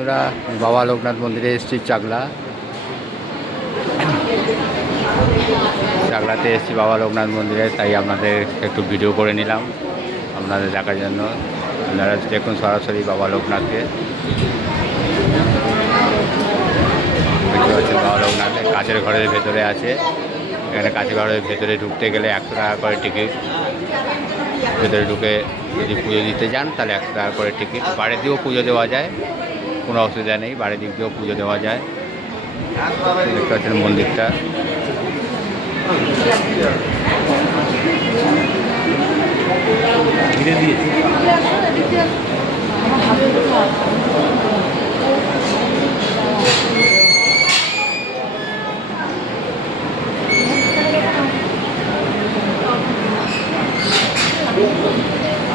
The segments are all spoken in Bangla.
আমরা বাবা লোকনাথ মন্দিরে এসেছি চাকলা। চাকলাতে এসেছি বাবা লোকনাথ মন্দিরে, তাই আপনাদের একটু ভিডিও করে নিলাম আপনাদের দেখার জন্য। আপনারা দেখুন সরাসরি বাবা লোকনাথকে। বাবা লোকনাথ কাছের ঘরের ভেতরে আছে। এখানে কাছের ঘরের ভেতরে ঢুকতে গেলে একশো টাকা করে টিকিট। ভেতরে ঢুকে যদি পুজো দিতে যান, তাহলে একশো টাকা করে টিকিট। দিয়েও পুজো দেওয়া যায়। কোনো অসুবিধা নেই বাড়ির দিক দিয়েও পুজো দেওয়া যায়। দেখতে পাচ্ছেন মন্দিরটা।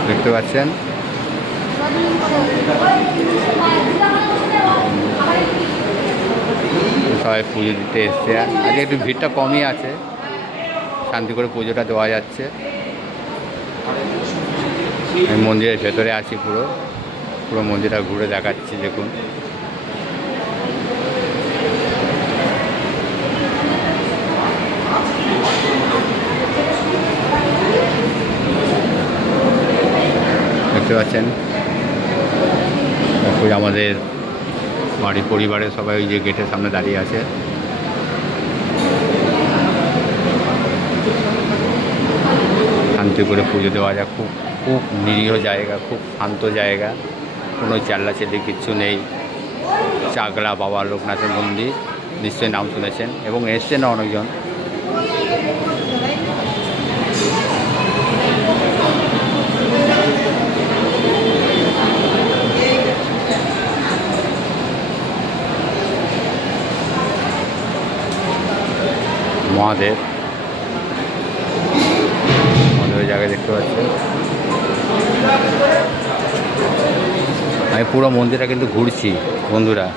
দেখতে পাচ্ছেন। সবাই পুজো দিতে এসছে। আজকে একটু ভিড়টা কমই আছে। শান্তি করে পুজোটা দেওয়া যাচ্ছে। আমি মন্দিরের ভেতরে আছি পুরো। পুরো মন্দিরটা ঘুরে দেখাচ্ছি, দেখুন। দেখতে পাচ্ছেন? ওই আমাদের বাড়ি পরিবারের সবাই ওই যে গেটের সামনে দাঁড়িয়ে আছে। শান্তি করে পুজো দেওয়া যায়। খুব খুব নিরীহ জায়গা, খুব শান্ত জায়গা। কোনো চেল্লাচেল্লি কিচ্ছু নেই। চাকলা বাবা লোকনাথের মন্দির। নিশ্চয়ই নাম শুনেছেন। এবং এসছেন অনেকজন। মহাদেব। মহাদেবের জায়গায় দেখতে পাচ্ছি আমি পুরো মন্দিরটা কিন্তু ঘুরছি, বন্ধুরা।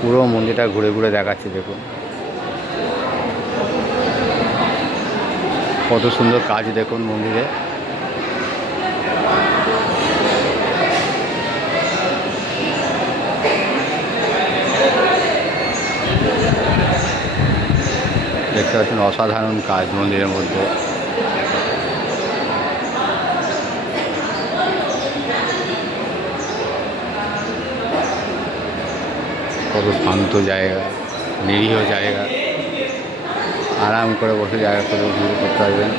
পুরো মন্দিরটা ঘুরে ঘুরে দেখাচ্ছি, দেখুন। কত সুন্দর কাজ দেখুন মন্দিরে। দেখতে পাচ্ছেন অসাধারণ কাজ মন্দিরের মধ্যে। কত শান্ত জায়গা, নিরীহ জায়গা। আরাম করে বসে জায়গা করে ঘুরে করতে পারবেন।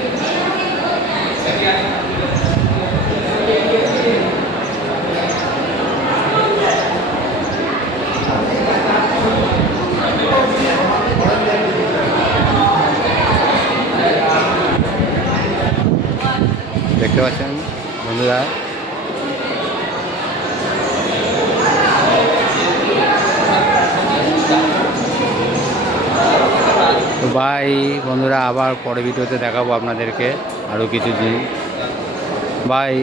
দেখতে পাচ্ছেন বন্ধুরা। তো বাই বন্ধুরা, আবার পরে ভিডিওতে দেখাবো আপনাদেরকে আরও কিছু দিন বাই